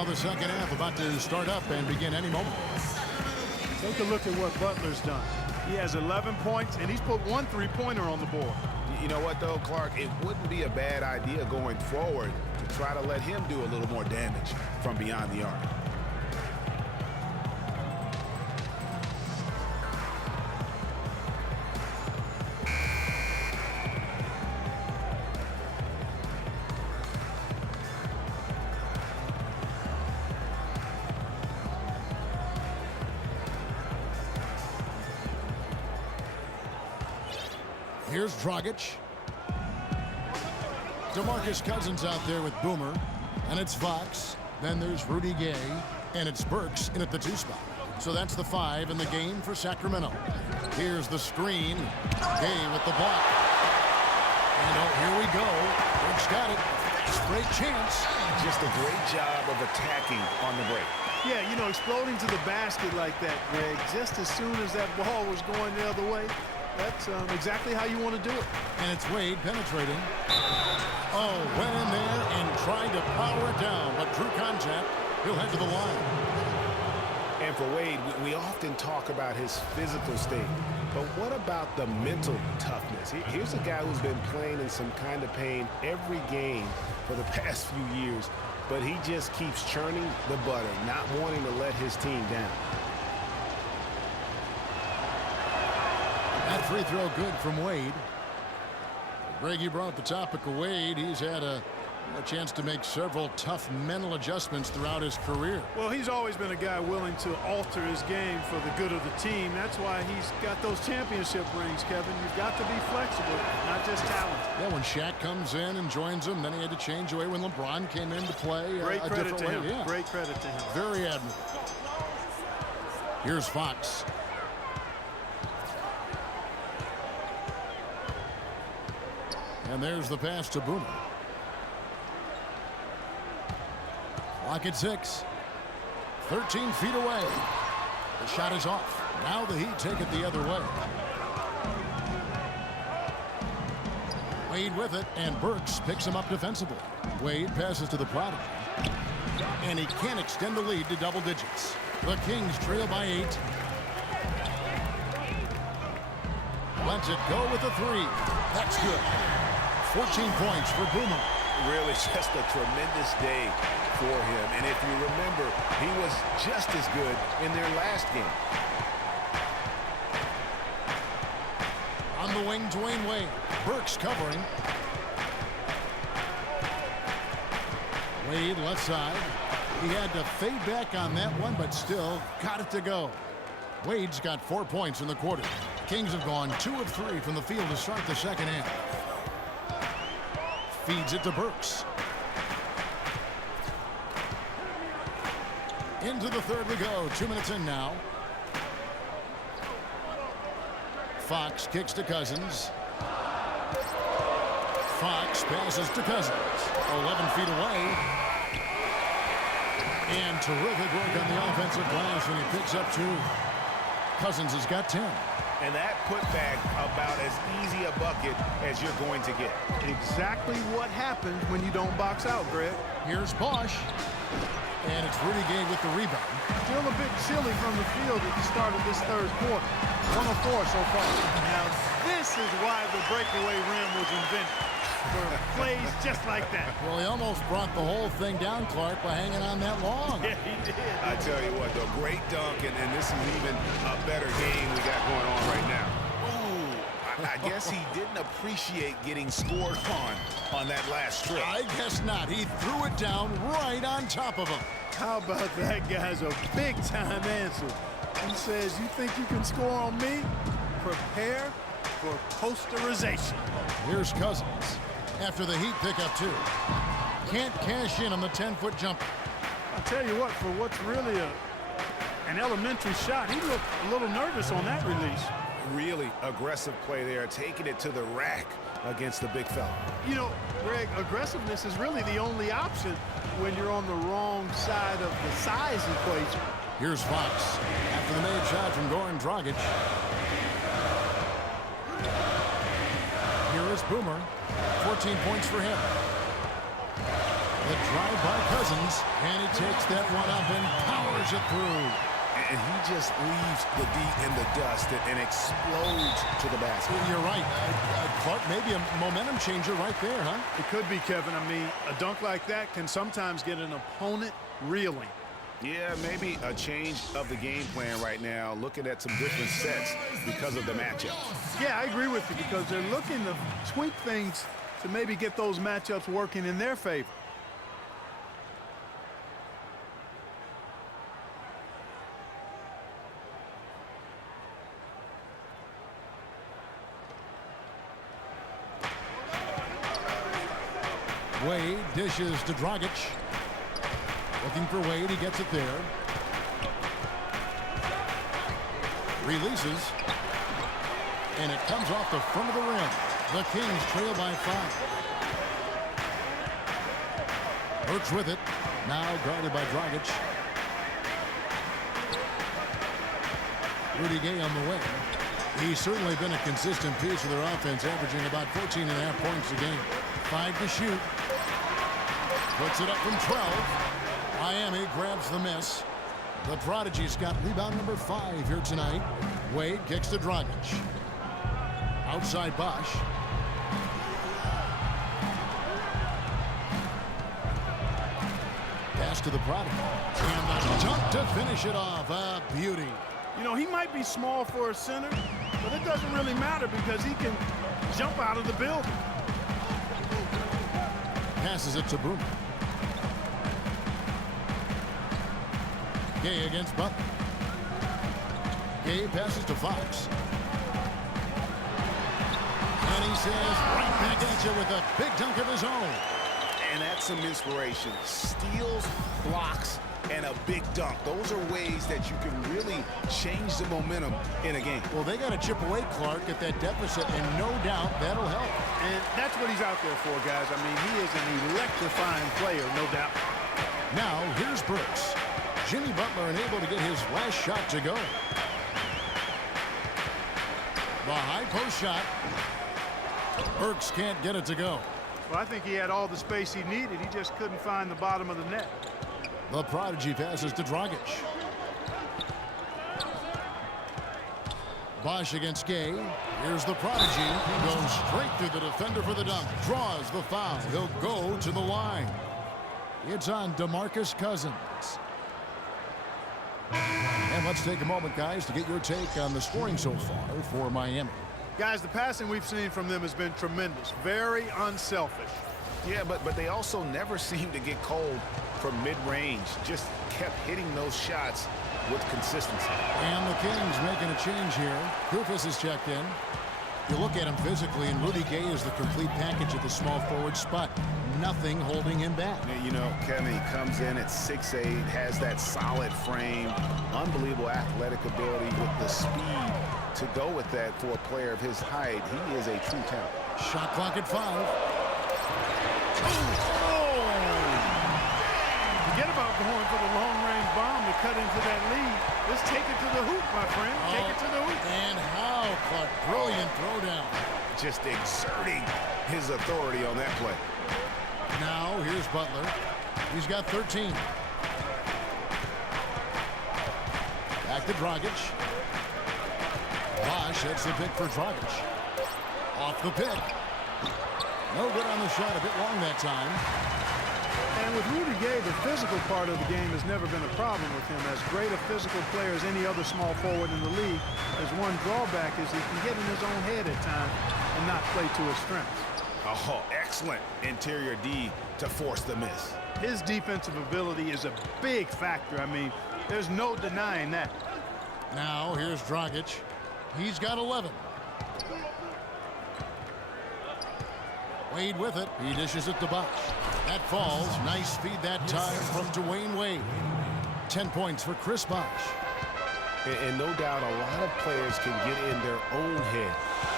Now the second half about to start up and begin any moment. Take a look at what Butler's done. He has 11 points, and he's put one three-pointer on the board. You know what, though, Clark? It wouldn't be a bad idea going forward to try to let him do a little more damage from beyond the arc. Here's Dragic. DeMarcus Cousins out there with Boomer. And it's Fox. Then there's Rudy Gay. And it's Burks in at the 2 spot. So that's the 5 in the game for Sacramento. Here's the screen. Gay with the block. And oh, here we go. Burks got it. Straight chance. Just a great job of attacking on the break. Yeah, you know, exploding to the basket like that, Greg, just as soon as that ball was going the other way. That's exactly how you want to do it. And it's Wade penetrating. Oh, went in there and tried to power it down, but drew contact. He'll head to the line. And for Wade, we often talk about his physical state, but what about the mental toughness? Here's a guy who's been playing in some kind of pain every game for the past few years, but he just keeps churning the butter, not wanting to let his team down. That free throw good from Wade. Greg, you brought the topic of Wade. He's had a chance to make several tough mental adjustments throughout his career. Well, he's always been a guy willing to alter his game for the good of the team. That's why he's got those championship rings, Kevin. You've got to be flexible, not just talent. Yeah, when Shaq comes in and joins him, then he had to change away when LeBron came in to play Great a credit different to way. him. Yeah. Great credit to him. Very admirable. Here's Fox. And there's the pass to Boomer. Clock at 6. 13 feet away. The shot is off. Now the Heat take it the other way. Wade with it, and Burks picks him up defensively. Wade passes to the prodigy. And he can't extend the lead to double digits. The Kings trail by 8. Lets it go with a 3. That's good. 14 points for Boomer. Really just a tremendous day for him. And if you remember, he was just as good in their last game. On the wing, Dwayne Wade. Burks covering. Wade left side. He had to fade back on that one, but still got it to go. Wade's got 4 points in the quarter. Kings have gone 2 of 3 from the field to start the second half. Feeds it to Burks. Into the third we go. 2 minutes in now. Fox kicks to Cousins. Fox passes to Cousins. 11 feet away. And terrific work on the offensive glass when he picks up 2. Cousins has got 10. And that putback about as easy a bucket as you're going to get. Exactly what happens when you don't box out, Greg. Here's Bosch. And it's Rudy Gay with the rebound. Still a bit chilly from the field at the start of this third quarter. 104 so far. Now, this is why the breakaway rim was invented. For plays just like that. Well, he almost brought the whole thing down, Clark, by hanging on that long. Yeah, he did. I tell you what, though, great dunk, and this is even a better game we got going on right now. Ooh, I guess he didn't appreciate getting scored on that last trip. I guess not. He threw it down right on top of him. How about that guy's a big-time answer? He says, you think you can score on me? Prepare for posterization. Here's Cousins. After the Heat pick up 2. Can't cash in on the 10-foot jumper. I'll tell you what, for what's really an elementary shot, he looked a little nervous on that release. Really aggressive play there, taking it to the rack against the big fella. You know, Greg, aggressiveness is really the only option when you're on the wrong side of the size equation. Here's Fox. After the made shot from Goran Dragic. Here is Boomer. 14 points for him. The drive by Cousins, and he takes that one up and powers it through. And he just leaves the D in the dust and explodes to the basket. You're right. Clark, maybe a momentum changer right there, huh? It could be, Kevin. I mean, a dunk like that can sometimes get an opponent reeling. Yeah, maybe a change of the game plan right now, looking at some different sets because of the matchup. Yeah, I agree with you because they're looking to tweak things to maybe get those matchups working in their favor. Wade dishes to Dragic. Looking for Wade, he gets it there. Releases. And it comes off the front of the rim. The Kings trail by 5. Burks with it. Now guarded by Dragic. Rudy Gay on the way. He's certainly been a consistent piece of their offense, averaging about 14.5 points a game. 5 to shoot. Puts it up from 12. Miami grabs the miss. The Prodigy's got rebound number 5 here tonight. Wade kicks to Dragic. Outside Bosch. Pass to the Prodigy. And the dunk to finish it off. A beauty. You know, he might be small for a center, but it doesn't really matter because he can jump out of the building. Passes it to Boomer. Gay against Butler. Gay passes to Fox. And he says right back at you with a big dunk of his own. And that's some inspiration. Steals, blocks, and a big dunk. Those are ways that you can really change the momentum in a game. Well, they got to chip away, Clark, at that deficit, and no doubt that'll help. And that's what he's out there for, guys. I mean, he is an electrifying player, no doubt. Now, here's Burks. Jimmy Butler unable to get his last shot to go. The high post shot. Burks can't get it to go. Well, I think he had all the space he needed. He just couldn't find the bottom of the net. The Prodigy passes to Dragic. Bosch against Gay. Here's the Prodigy. He goes straight through the defender for the dunk. Draws the foul. He'll go to the line. It's on DeMarcus Cousins. And let's take a moment, guys, to get your take on the scoring so far for Miami. Guys, the passing we've seen from them has been tremendous. Very unselfish. Yeah, but they also never seem to get cold from mid-range. Just kept hitting those shots with consistency. And the Kings making a change here. Kufis is checked in. You look at him physically, and Rudy Gay is the complete package at the small forward spot. Nothing holding him back. You know, Kevin, he comes in at 6'8", has that solid frame, unbelievable athletic ability with the speed to go with that for a player of his height. He is a true talent. Shot clock at 5. Forget about going for the long-range bomb to cut into that lead. Let's take it to the hoop, my friend. Take it to the hoop. And how, Clark? Brilliant throwdown. Just exerting his authority on that play. Now, here's Butler. He's got 13. Back to Dragic. Bosch hits the pick for Dragic. Off the pick. No good on the shot. A bit long that time. And with Rudy Gay, the physical part of the game has never been a problem with him. As great a physical player as any other small forward in the league, his one drawback is he can get in his own head at times and not play to his strengths. Oh, excellent interior D to force the miss. His defensive ability is a big factor. I mean, there's no denying that. Now, here's Dragic. He's got 11. Wade with it. He dishes it to Bosch. That falls. Nice feed that time from Dwayne Wade. 10 points for Chris Bosch. And no doubt a lot of players can get in their own head,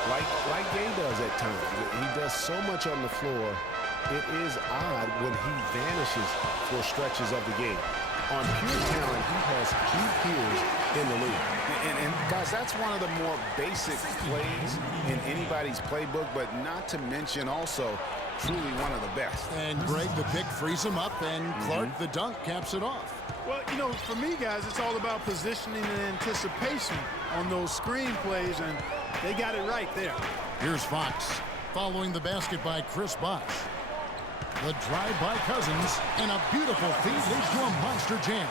like Gay does at times. He does so much on the floor, it is odd when he vanishes for stretches of the game. On pure talent, he has few peers in the league. And guys, that's one of the more basic plays in anybody's playbook, but not to mention also truly one of the best. And Greg, the pick frees him up, and Clark, the dunk, caps it off. Well, you know, for me, guys, it's all about positioning and anticipation on those screen plays, and they got it right there. Here's Fox, following the basket by Chris Bosh. The drive by Cousins, and a beautiful feed leads to a monster jam.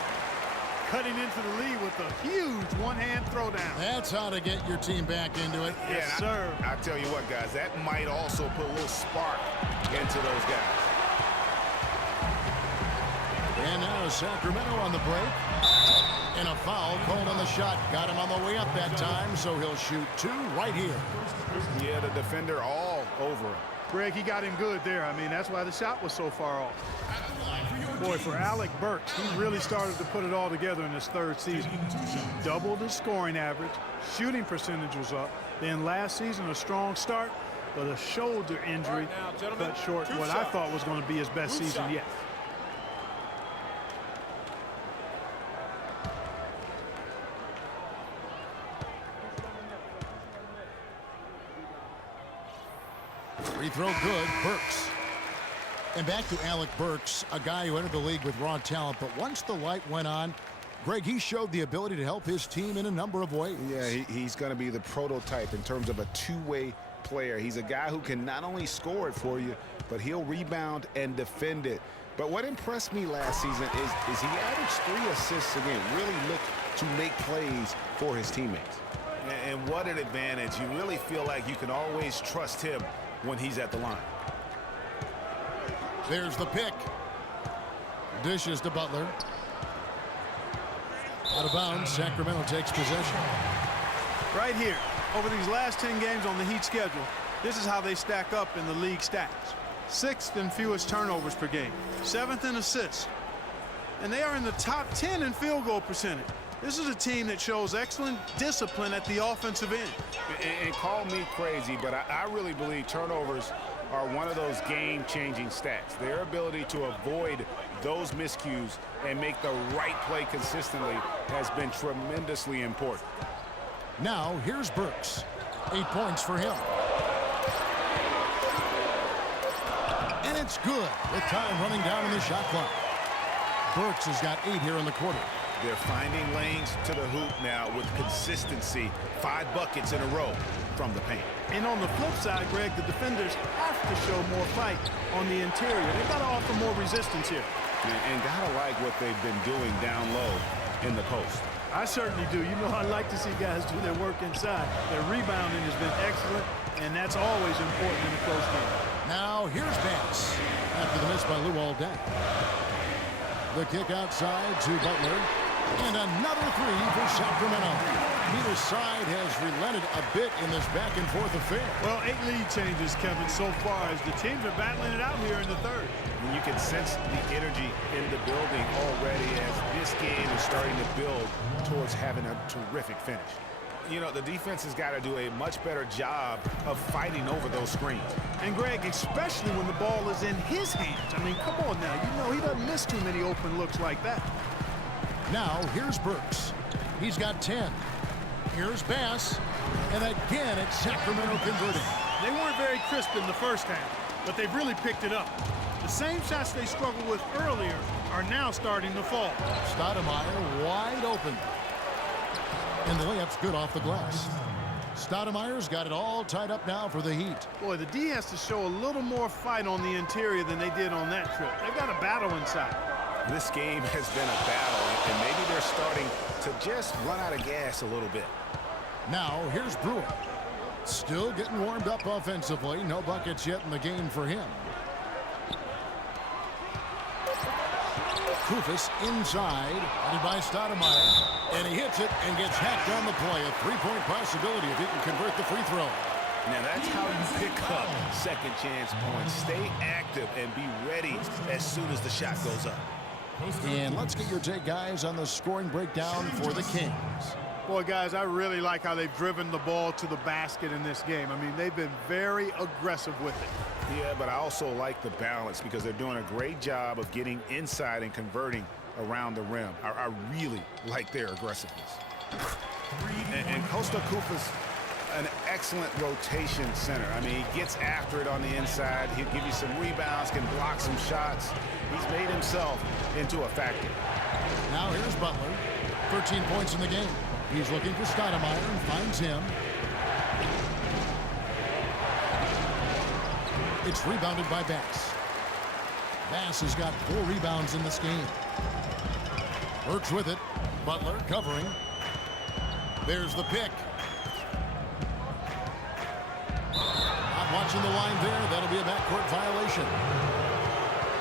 Cutting into the lead with a huge one-hand throwdown. That's how to get your team back into it. Yes, sir. I tell you what, guys, that might also put a little spark into those guys. And now Sacramento on the break. And a foul called on the shot. Got him on the way up that time, so he'll shoot two right here. Yeah, the defender all over him. Greg, he got him good there. I mean, that's why the shot was so far off. Boy, for Alec Burks, he really started to put it all together in his third season. He doubled his scoring average, shooting percentage was up. Then last season, a strong start, but a shoulder injury cut short what I thought was going to be his best season yet. Free throw good, Burks. And back to Alec Burks, a guy who entered the league with raw talent, but once the light went on, Greg, he showed the ability to help his team in a number of ways. Yeah, he's going to be the prototype in terms of a two-way player. He's a guy who can not only score it for you, but he'll rebound and defend it. But what impressed me last season is he averaged 3 assists a game, really looked to make plays for his teammates. And what an advantage. You really feel like you can always trust him when he's at the line. There's the pick. Dishes to Butler. Out of bounds, Sacramento takes possession. Right here, over these last 10 games on the Heat schedule, this is how they stack up in the league stats. 6th in fewest turnovers per game, 7th in assists, and they are in the top 10 in field goal percentage. This is a team that shows excellent discipline at the offensive end. And call me crazy, but I really believe turnovers are one of those game-changing stats. Their ability to avoid those miscues and make the right play consistently has been tremendously important. Now, here's Burks. 8 points for him. And it's good with time running down in the shot clock. Burks has got 8 here in the quarter. They're finding lanes to the hoop now with consistency. 5 buckets in a row from the paint. And on the flip side, Greg, the defenders have to show more fight on the interior. They've got to offer more resistance here. And gotta like what they've been doing down low in the post. I certainly do. You know, I like to see guys do their work inside. Their rebounding has been excellent, and that's always important in a close game. Now, here's Bass after the miss by Luol Deng. The kick outside to Butler. And another 3 for Sacramento. Neither side has relented a bit in this back-and-forth affair. Well, 8 lead changes, Kevin, so far as the teams are battling it out here in the third. And you can sense the energy in the building already as this game is starting to build towards having a terrific finish. You know, the defense has got to do a much better job of fighting over those screens. And, Greg, especially when the ball is in his hands. I mean, come on now. You know, he doesn't miss too many open looks like that. Now, here's Burks. He's got 10. Here's Bass. And again, it's Sacramento converting. They weren't very crisp in the first half, but they've really picked it up. The same shots they struggled with earlier are now starting to fall. Stoudemire wide open. And the layup's good off the glass. Stoudemire's got it all tied up now for the Heat. Boy, the D has to show a little more fight on the interior than they did on that trip. They've got a battle inside. This game has been a battle, and maybe they're starting to just run out of gas a little bit. Now, here's Brewer. Still getting warmed up offensively. No buckets yet in the game for him. Kufis inside, headed by Stoudemire, and he hits it and gets hacked on the play. A 3-point possibility if he can convert the free throw. Now that's how you pick up second chance points. Stay active and be ready as soon as the shot goes up. And let's get your take, guys, on the scoring breakdown for the Kings. Boy, guys, I really like how they've driven the ball to the basket in this game. I mean, they've been very aggressive with it. Yeah, but I also like the balance because they're doing a great job of getting inside and converting around the rim. I really like their aggressiveness. And Costa Kufa's an excellent rotation center. I mean, he gets after it on the inside. He'll give you some rebounds, can block some shots. He's made himself into a factor. Now here's Butler. 13 points in the game. He's looking for Stoudemire and finds him. It's rebounded by Bass. Bass has got 4 rebounds in this game. Works with it. Butler covering. There's the pick. Not watching the line there. That'll be a backcourt violation.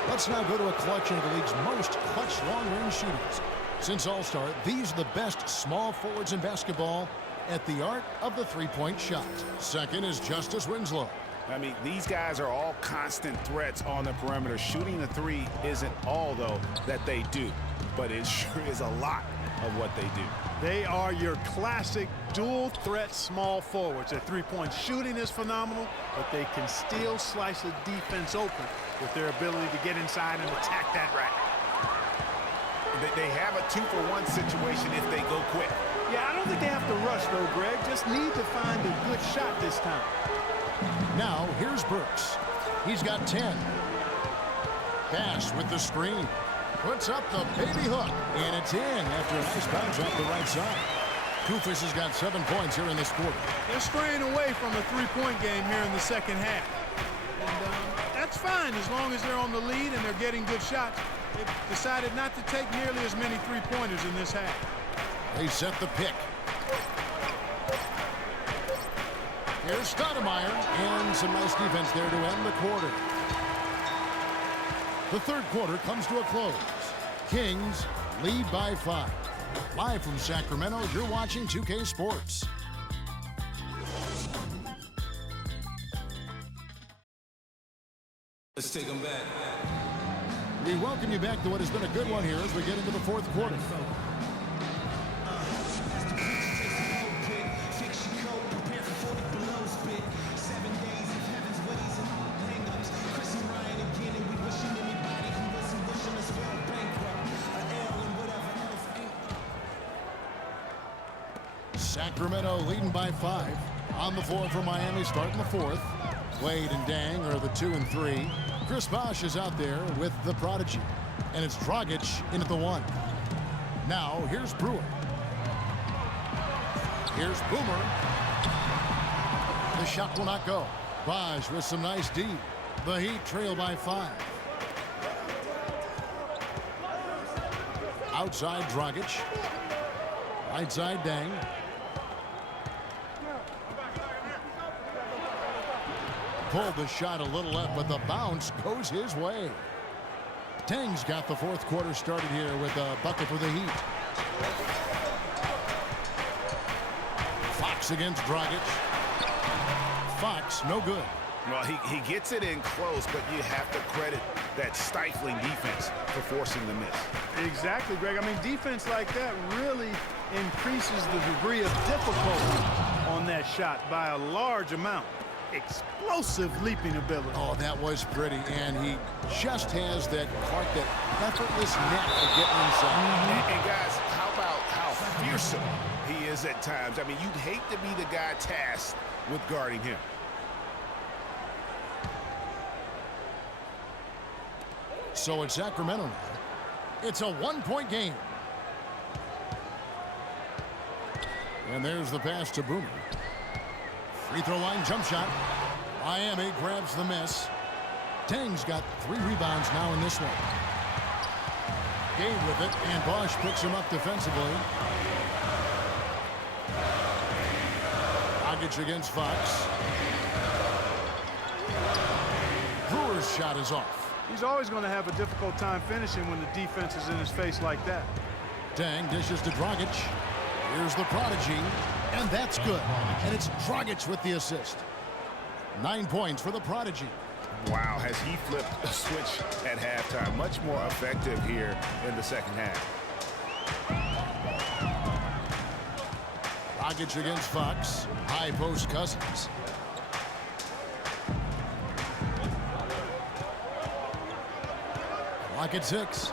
Let's now go to a collection of the league's most clutch long-range shooters. Since All-Star, these are the best small forwards in basketball at the art of the three-point shot. Second is Justice Winslow. I mean, these guys are all constant threats on the perimeter. Shooting the three isn't all, though, that they do, but it sure is a lot of what they do. They are your classic dual-threat small forwards. Their three-point shooting is phenomenal, but they can still slice a defense open with their ability to get inside and attack that rack. They have a 2-for-1 situation if they go quick. Yeah, I don't think they have to rush, though, Greg. Just need to find a good shot this time. Now, here's Brooks. He's got 10. Bass with the screen. Puts up the baby hook, and it's in after a nice bounce off the right side. Kufis has got 7 points here in this quarter. They're straying away from a three-point game here in the second half. And that's fine as long as they're on the lead and they're getting good shots. They've decided not to take nearly as many three-pointers in this half. They set the pick. Here's Stoudemire, and some nice defense there to end the quarter. The third quarter comes to a close. Kings lead by 5. Live from Sacramento, you're watching 2K Sports. Let's take them back. We welcome you back to what has been a good one here as we get into the fourth quarter. Sacramento leading by 5. On the floor for Miami starting the fourth. Wade and Dang are the 2 and 3. Chris Bosh is out there with the prodigy. And it's Dragic in at the 1. Now, here's Brewer. Here's Boomer. The shot will not go. Bosh with some nice D. The Heat trail by 5. Outside Dragic. Right side Dang. Pulled the shot a little left, but the bounce goes his way. Tang's got the fourth quarter started here with a bucket for the Heat. Fox against Dragic. Fox, no good. Well, he gets it in close, but you have to credit that stifling defense for forcing the miss. Exactly, Greg. I mean, defense like that really increases the degree of difficulty on that shot by a large amount. Explosive leaping ability. Oh, that was pretty, and he just has that effortless knack of getting inside. And guys, how about how fearsome he is at times? I mean, you'd hate to be the guy tasked with guarding him. So it's Sacramento now. It's a one-point game. And there's the pass to Boomer. Free throw line jump shot. Miami grabs the miss. Tang's got 3 rebounds now in this one. Gay with it, and Bosh picks him up defensively. Dragic against Fox. Brewer's shot is off. He's always going to have a difficult time finishing when the defense is in his face like that. Tang dishes to Dragic. Here's the prodigy, and that's good. And it's Dragic with the assist. 9 points for the prodigy. Wow, has he flipped a switch at halftime? Much more effective here in the second half. Dragic against Fox. High post Cousins. Clock at 6.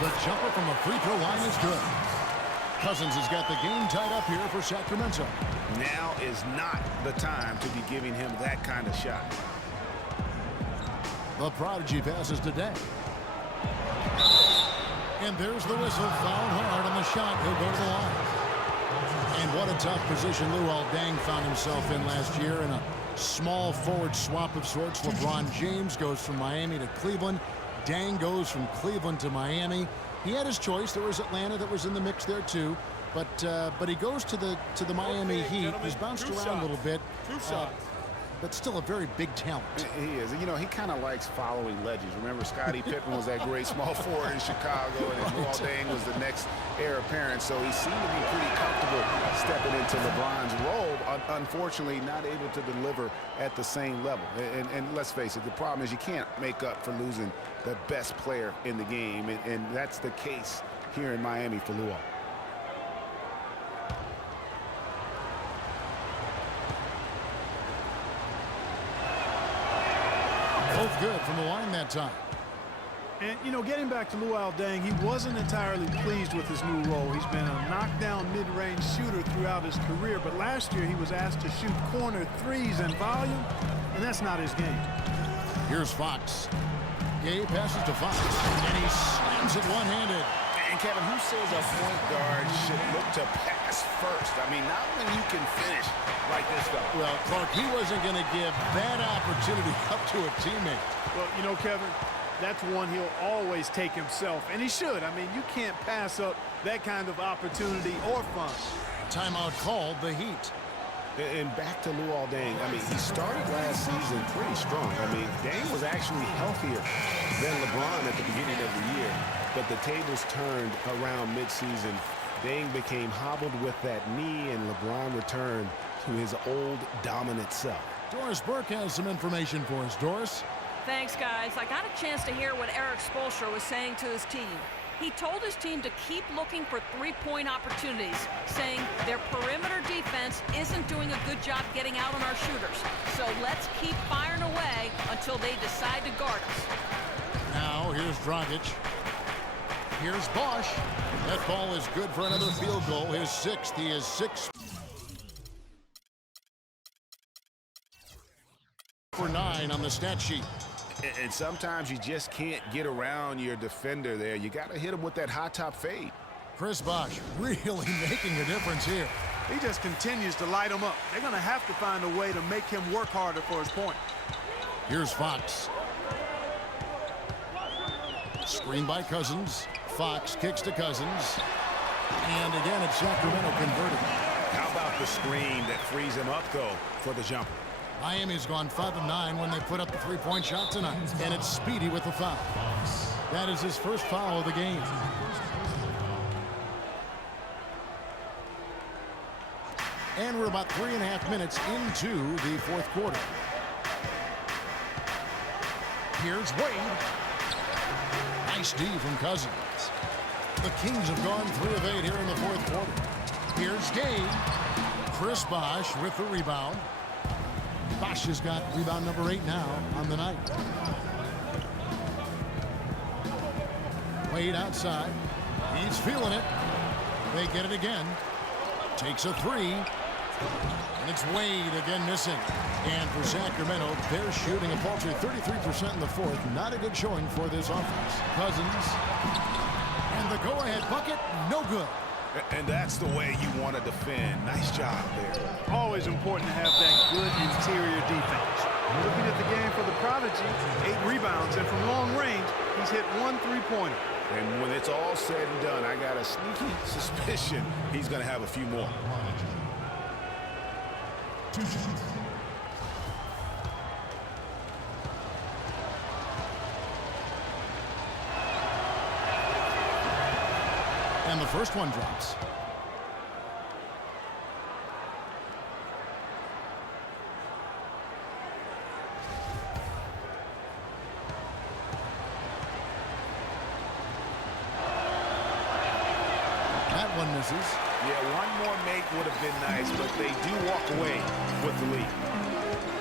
The jumper from the free throw line is good. Cousins has got the game tied up here for Sacramento. Now is not the time to be giving him that kind of shot. The prodigy passes today. And there's the whistle. Fouled hard on the shot. He'll go to the line. And what a tough position Luol Deng found himself in last year in a small forward swap of sorts. LeBron James goes from Miami to Cleveland. Deng goes from Cleveland to Miami. He had his choice. There was Atlanta that was in the mix there too. But he goes to the Miami Heat. He's bounced around a little bit. But still a very big talent. He is. You know, he kind of likes following legends. Remember, Scottie Pippen was that great small forward in Chicago, and Luol Deng was the next heir apparent. So he seemed to be pretty comfortable stepping into LeBron's role. Unfortunately, not able to deliver at the same level. And let's face it, the problem is you can't make up for losing the best player in the game, and that's the case here in Miami for Luol. Both good from the line that time. And, you know, getting back to Luol Deng, he wasn't entirely pleased with his new role. He's been a knockdown mid-range shooter throughout his career, but last year he was asked to shoot corner threes and volume, and that's not his game. Here's Fox. Gay passes to Fox, and he slams it one-handed. And Kevin, who says a point guard should look to pass first? I mean, not when you can finish like this guy. Well, Clark, he wasn't going to give that opportunity up to a teammate. Well, you know, Kevin, that's one he'll always take himself, and he should. I mean, you can't pass up that kind of opportunity or fun. Timeout called, the Heat. And back to Luol Deng. I mean, he started last season pretty strong. I mean, Deng was actually healthier than LeBron at the beginning of the year. But the tables turned around midseason. Deng became hobbled with that knee, and LeBron returned to his old dominant self. Doris Burke has some information for us. Doris? Thanks, guys. I got a chance to hear what Eric Spoelstra was saying to his team. He told his team to keep looking for three-point opportunities, saying their perimeter defense isn't doing a good job getting out on our shooters. So let's keep firing away until they decide to guard us. Now, here's Dragic. Here's Bosch. That ball is good for another field goal. His sixth. He is 6 for 9 on the stat sheet. And sometimes you just can't get around your defender there. You got to hit him with that high top fade. Chris Bosch really making a difference here. He just continues to light him up. They're going to have to find a way to make him work harder for his point. Here's Fox. Screen by Cousins. Fox kicks to Cousins. And again, it's Sacramento converted. How about the screen that frees him up, though, for the jumper? Miami's gone 5 of 9 when they put up the three-point shot tonight. And it's Speedy with the foul. That is his first foul of the game. And we're about 3.5 minutes into the fourth quarter. Here's Wade. Nice D from Cousins. The Kings have gone 3 of 8 here in the fourth quarter. Here's Gay. Chris Bosch with the rebound. Bosch has got rebound number 8 now on the night. Wade outside. He's feeling it. They get it again. Takes a 3. And it's Wade again missing. And for Sacramento, they're shooting a paltry 33% in the fourth. Not a good showing for this offense. Cousins. And the go-ahead bucket, no good. And that's the way you want to defend. Nice job there. Always important to have that good interior defense. Looking at the game for the prodigy, 8 rebounds, and from long range, he's hit 1 3-pointer. And when it's all said and done, I got a sneaky suspicion he's going to have a few more. And the first one drops. That one misses. Yeah, one more make would have been nice, but they do walk away with the lead.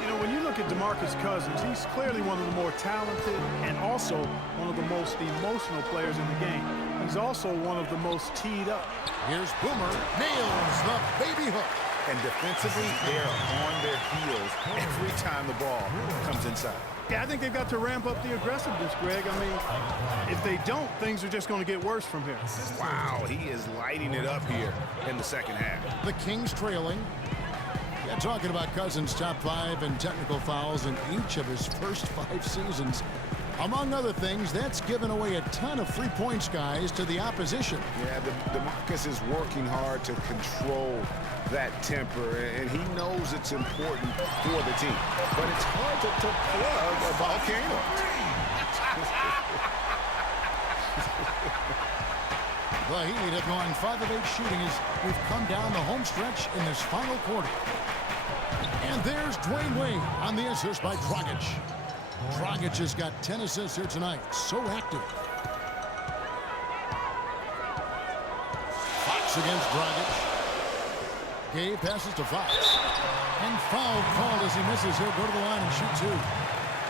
You know, when you look at DeMarcus Cousins, he's clearly one of the more talented and also one of the most emotional players in the game. He's also one of the most teed up. Here's Boomer. Nails the baby hook. And defensively, they're on their heels every time the ball comes inside. Yeah, I think they've got to ramp up the aggressiveness, Greg. I mean, if they don't, things are just going to get worse from here. Wow, he is lighting it up here in the second half. The Kings trailing. Yeah, talking about Cousins' top 5 in technical fouls in each of his first 5 seasons. Among other things, that's given away a ton of free points, guys, to the opposition. Yeah, DeMarcus is working hard to control that temper, and he knows it's important for the team. But it's hard to plug a volcano. The Heat have gone 5 of 8 shooting as we've come down the home stretch in this final quarter. And there's Dwayne Wade on the assist by Dragic. Dragic has got 10 assists here tonight. So active. Fox against Dragic. Gay passes to Fox. And foul called as he misses. He'll go to the line and shoot 2.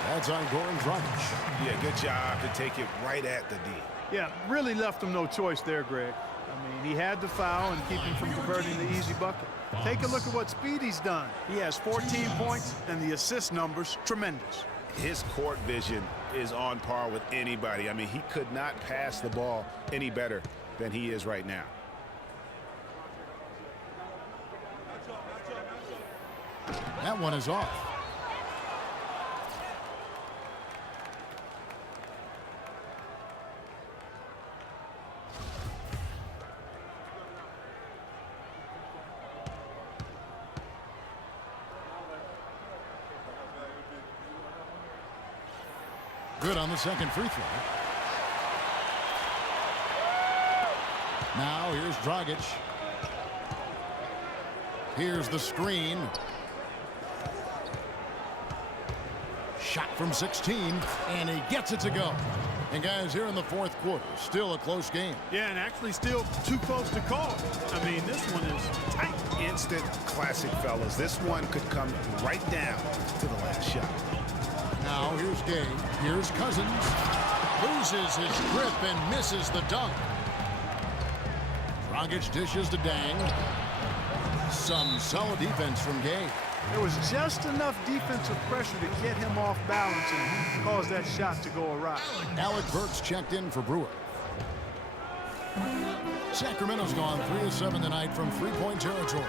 That's on Goran Dragic. Yeah, good job to take it right at the D. Yeah, really left him no choice there, Greg. I mean, he had the foul and keep him from converting the easy bucket. Take a look at what Speedy's done. He has 14 points, and the assist numbers tremendous. His court vision is on par with anybody. I mean, he could not pass the ball any better than he is right now. That one is off. Good on the second free throw. Now here's Dragic. Here's the screen. Shot from 16, and he gets it to go. And guys, here in the fourth quarter, still a close game. Yeah, and actually still too close to call. I mean, this one is tight. Instant classic, fellas. This one could come right down to the last shot. Now here's Gay. Here's Cousins. Loses his grip and misses the dunk. Dragic dishes to Dang. Some solid defense from Gay. There was just enough defensive pressure to get him off balance and cause that shot to go awry. Alec Burks checked in for Brewer. Sacramento's gone 3 of 7 tonight from three-point territory.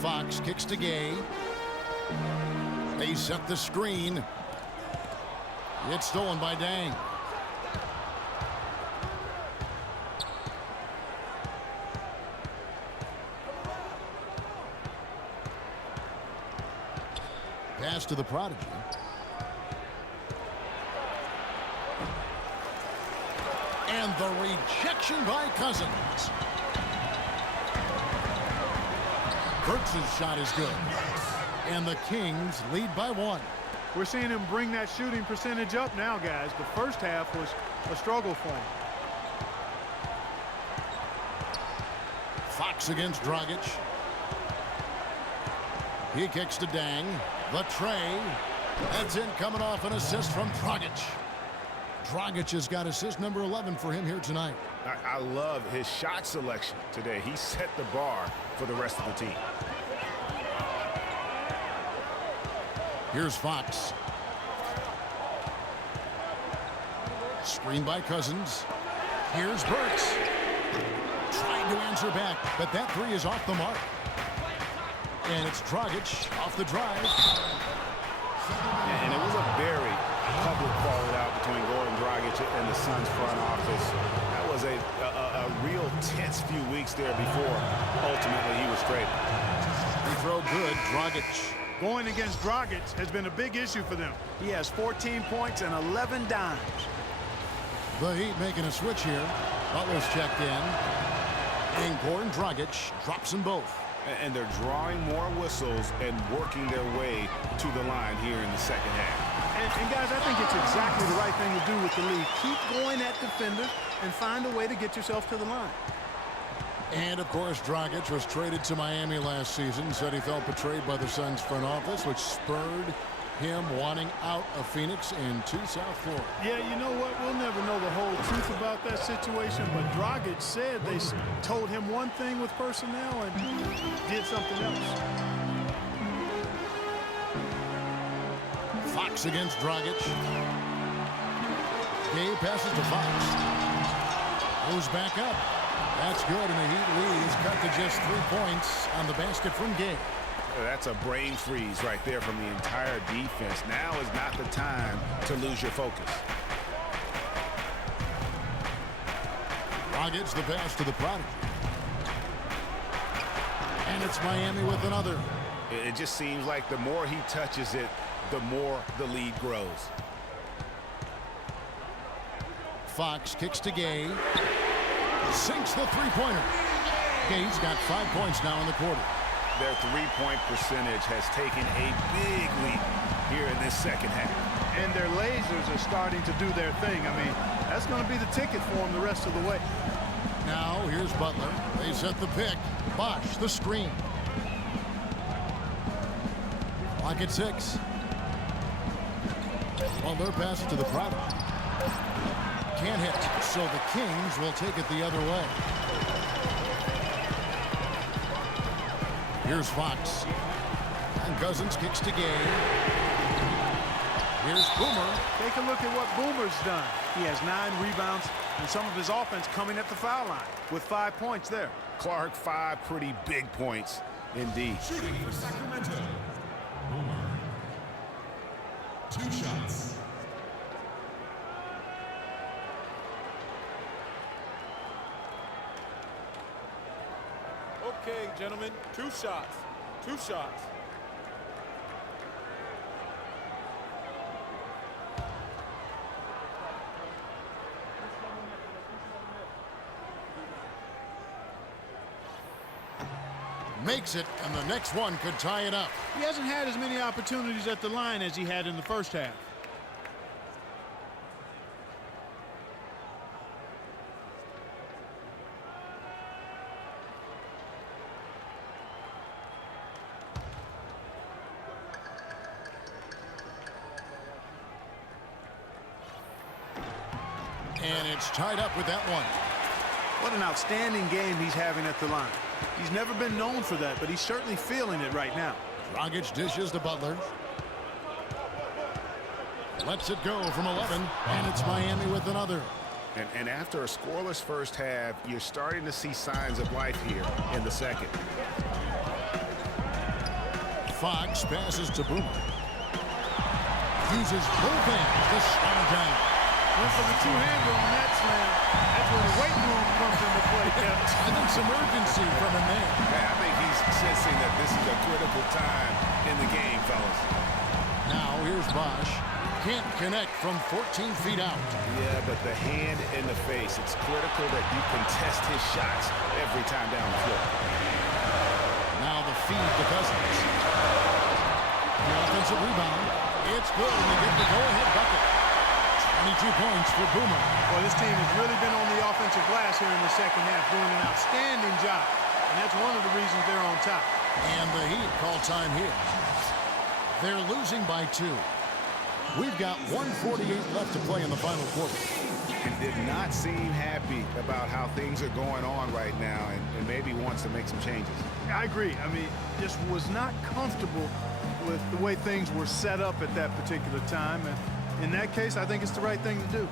Fox kicks to Gay. They set the screen. It's stolen by Dang. Pass to the prodigy. And the rejection by Cousins. Burks' shot is good. And the Kings lead by 1. We're seeing him bring that shooting percentage up now, guys. The first half was a struggle for him. Fox against Dragic. He kicks to Dang. The tray. That's in, coming off an assist from Dragic. Dragic has got assist number 11 for him here tonight. I love his shot selection today. He set the bar for the rest of the team. Here's Fox. Screen by Cousins. Here's Burks. Trying to answer back, but that 3 is off the mark. And it's Dragic off the drive. And it was a very public fallout between Goran Dragic and the Suns front office. That was a real tense few weeks there before ultimately he was traded. Free throw good, Dragic. Going against Dragic has been a big issue for them. He has 14 points and 11 dimes. The Heat making a switch here. Butler's checked in. And Goran Dragic drops them both. And they're drawing more whistles and working their way to the line here in the second half. And guys, I think it's exactly the right thing to do with the lead. Keep going at defenders and find a way to get yourself to the line. And, of course, Dragic was traded to Miami last season. Said he felt betrayed by the Suns front office, which spurred him wanting out of Phoenix into South Florida. Yeah, you know what? We'll never know the whole truth about that situation, but Dragic said they told him one thing with personnel and did something else. Fox against Dragic. Gay passes to Fox. Goes back up. That's good, and the Heat lead is cut to just 3 points on the basket from Gay. That's a brain freeze right there from the entire defense. Now is not the time to lose your focus. Dragic the pass to the prodigy. And it's Miami with another. It just seems like the more he touches it, the more the lead grows. Fox kicks to Gay. Sinks the three-pointer. Gay's got 5 points now in the quarter. Their three-point percentage has taken a big leap here in this second half. And their lasers are starting to do their thing. I mean, that's going to be the ticket for them the rest of the way. Now, here's Butler. They set the pick. Bosh, the screen. Clock at 6. Butler passes to the prodigy. Can't hit, so the Kings will take it the other way. Here's Fox. And Cousins kicks to Gay. Here's Boomer. Take a look at what Boomer's done. He has 9 rebounds and some of his offense coming at the foul line with 5 points there. Clark, 5 pretty big points indeed. Shooting for Sacramento. Boomer. 2 shots. Okay, gentlemen, 2 shots. 2 shots. Makes it, and the next one could tie it up. He hasn't had as many opportunities at the line as he had in the first half. And it's tied up with that one. What an outstanding game he's having at the line. He's never been known for that, but he's certainly feeling it right now. Dragic dishes to Butler. Lets it go from 11, and it's Miami with another. And after a scoreless first half, you're starting to see signs of life here in the second. Fox passes to Boomer. Uses both hands to slam it down. Went for the two-hander on that slam. That's where the weight room comes into play, Kevin. I think some urgency from him there. Yeah, I think he's sensing that this is a critical time in the game, fellas. Now here's Bosh. Can't connect from 14 feet out. Yeah, but the hand in the face, it's critical that you contest his shots every time down the floor. Now the feed to Cousins. The offensive rebound. It's good, and they get the go-ahead bucket. 22 points for Boomer. Well, this team has really been on the offensive glass here in the second half, doing an outstanding job. And that's one of the reasons they're on top. And the Heat call time here. They're losing by 2. We've got 1:48 left to play in the final quarter. And did not seem happy about how things are going on right now and maybe wants to make some changes. I agree. I mean, just was not comfortable with the way things were set up at that particular time. And in that case, I think it's the right thing to do.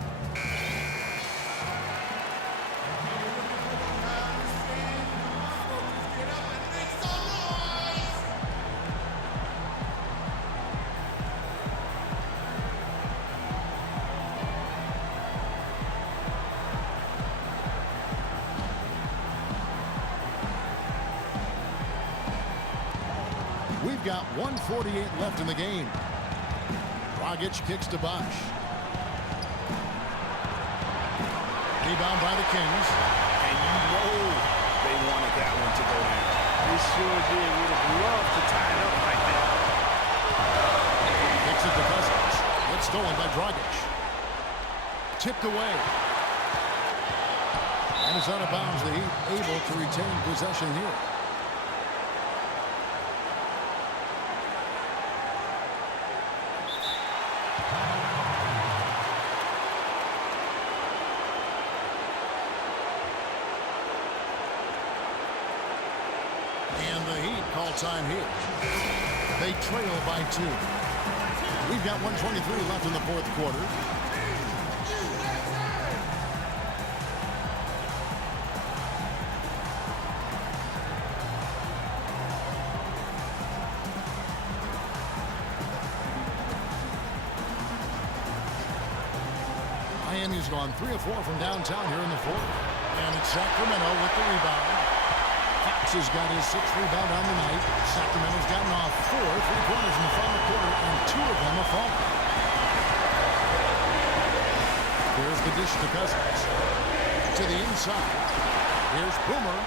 We've got 1:48 left in the game. Dragic kicks to Bosh. Rebound by the Kings. And you know they wanted that one to go down. They sure did. Would have loved to tie it up right there. Kicks it to Cousins. It's stolen by Dragic. Tipped away. And it's out of bounds. The Heat able to retain possession here. And the Heat call time here. They trail by 2. We've got 1:23 left in the fourth quarter. Miami's gone 3 of 4 from downtown here in the fourth. And it's Sacramento with the rebound. Fox has got his 6th rebound on the night. Sacramento's gotten off 4 3-pointers in the final quarter, and 2 of them are falling. There's the dish to Cousins. To the inside. Here's Boomer.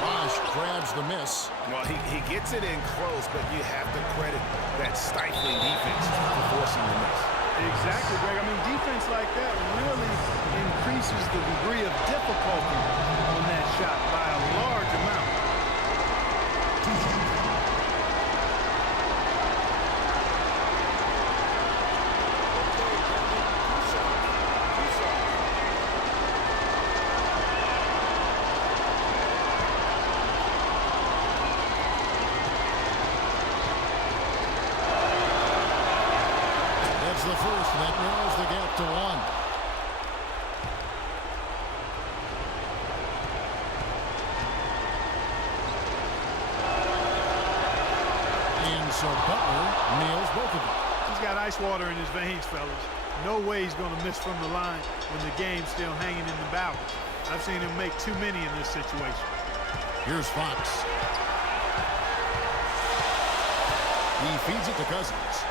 Bosh grabs the miss. Well, he gets it in close, but you have to credit that stifling defense for forcing the miss. Exactly, Greg. I mean, defense like that really increases the degree of difficulty on that shot by a large amount. The first that narrows the gap to 1. And so Butler nails both of them. He's got ice water in his veins, fellas. No way he's going to miss from the line when the game's still hanging in the balance. I've seen him make too many in this situation. Here's Fox. He feeds it to Cousins.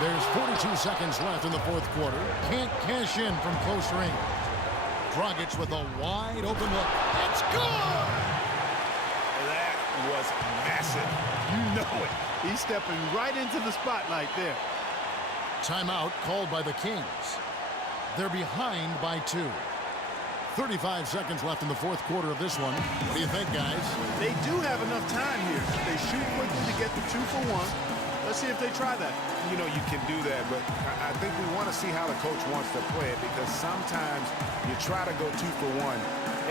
There's 42 seconds left in the fourth quarter. Can't cash in from close range. Dragic with a wide open look. It's good! That was massive. You know it. He's stepping right into the spotlight there. Timeout called by the Kings. They're behind by 2. 35 seconds left in the fourth quarter of this one. What do you think, guys? They do have enough time here. They shoot quickly to get the 2 for 1. Let's see if they try that. You know, you can do that, but I think we want to see how the coach wants to play it, because sometimes you try to go 2 for 1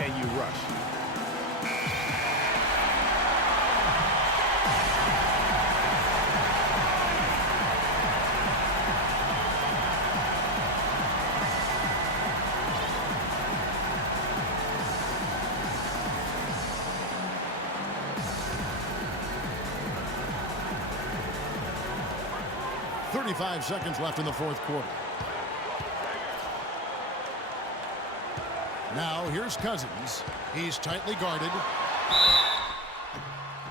and you rush. Five seconds left in the fourth quarter. Now here's Cousins. He's tightly guarded.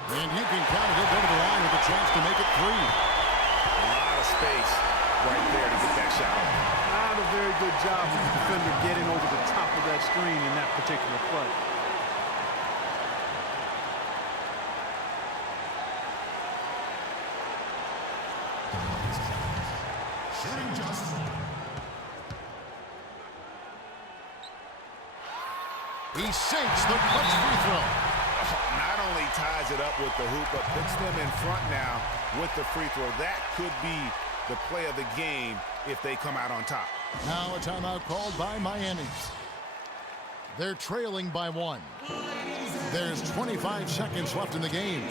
And you can count it over the line with a chance to make it 3. A lot of space right there to get that shot off. Not a very good job of the defender getting over the top of that screen in that particular play. He sinks the clutch free throw. Not only ties it up with the hoop, but puts them in front now with the free throw. That could be the play of the game if they come out on top. Now a timeout called by Miami. They're trailing by 1. There's 25 seconds left in the game.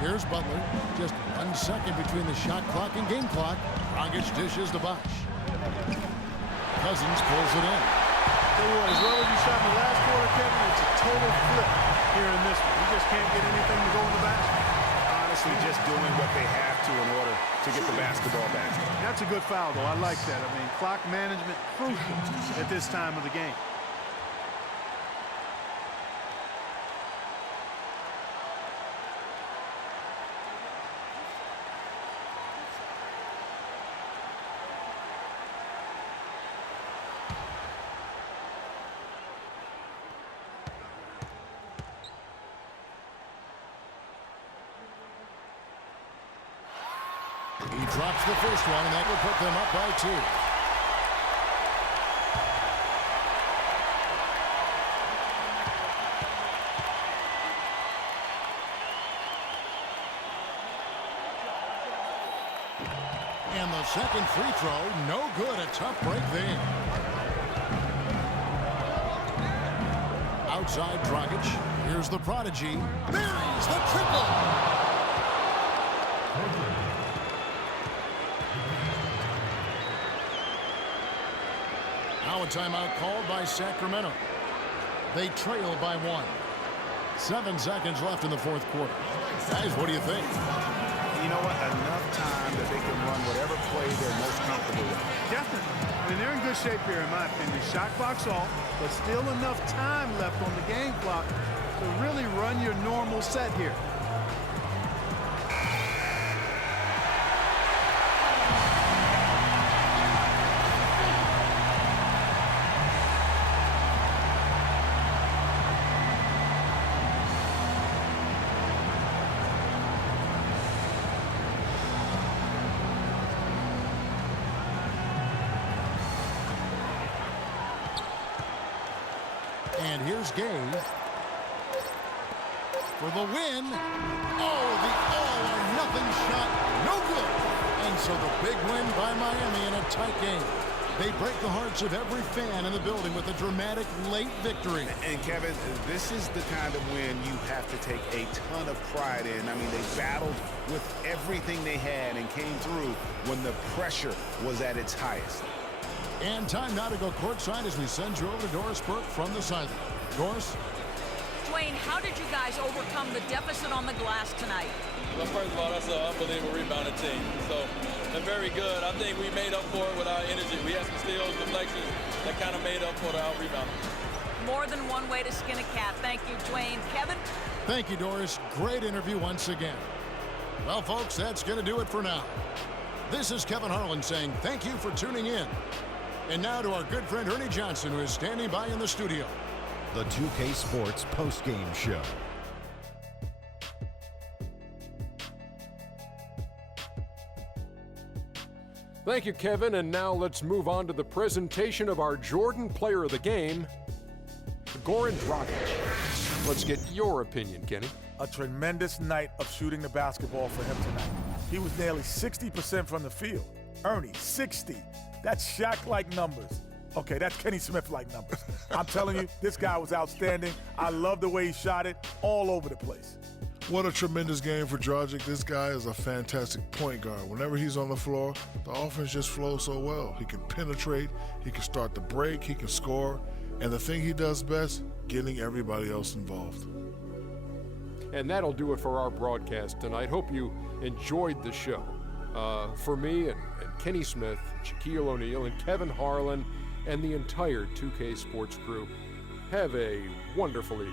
Here's Butler. Just 1 second between the shot clock and game clock. Dragic dishes to Bosh. Cousins pulls it in. Tell you what, as well as you shot in the last quarter, Kevin, it's a total flip here in this one. You just can't get anything to go in the basket. Honestly, just doing what they have to in order to get the basketball back. That's a good foul, though. I like that. I mean, clock management crucial at this time of the game. He drops the first one, and that will put them up by 2. And the second free throw, no good. A tough break there. Outside Dragic. Here's the prodigy. Buries the triple. Now a timeout called by Sacramento. They trail by 1. 7 seconds left in the fourth quarter. Guys, what do you think? You know what? Enough time that they can run whatever play they're most comfortable with. Definitely. I mean, they're in good shape here, in my opinion. Shot clock's off, but still enough time left on the game clock to really run your normal set here. And here's Gay for the win. Oh, the all-or-nothing shot, no good. And so the big win by Miami in a tight game. They break the hearts of every fan in the building with a dramatic late victory. And Kevin, this is the kind of win you have to take a ton of pride in. I mean, they battled with everything they had and came through when the pressure was at its highest. And time now to go courtside as we send you over to Doris Burke from the sideline. Doris? Dwayne, how did you guys overcome the deficit on the glass tonight? Well, first of all, that's an unbelievable rebounding team. So, they're very good. I think we made up for it with our energy. We had some steals, deflections that kind of made up for our rebounding. More than one way to skin a cat. Thank you, Dwayne. Kevin? Thank you, Doris. Great interview once again. Well, folks, that's going to do it for now. This is Kevin Harlan saying thank you for tuning in. And now to our good friend Ernie Johnson, who is standing by in the studio. The 2K Sports postgame show. Thank you, Kevin. And now let's move on to the presentation of our Jordan Player of the Game, Goran Dragic. Let's get your opinion, Kenny. A tremendous night of shooting the basketball for him tonight. He was nearly 60% from the field. Ernie, 60. That's Shaq-like numbers. Okay, that's Kenny Smith-like numbers. I'm telling you, this guy was outstanding. I love the way he shot it all over the place. What a tremendous game for Dragic. This guy is a fantastic point guard. Whenever he's on the floor, the offense just flows so well. He can penetrate, he can start the break, he can score, and the thing he does best, getting everybody else involved. And that'll do it for our broadcast tonight. Hope you enjoyed the show. For me and Kenny Smith, Shaquille O'Neal, and Kevin Harlan, and the entire 2K Sports crew, have a wonderfully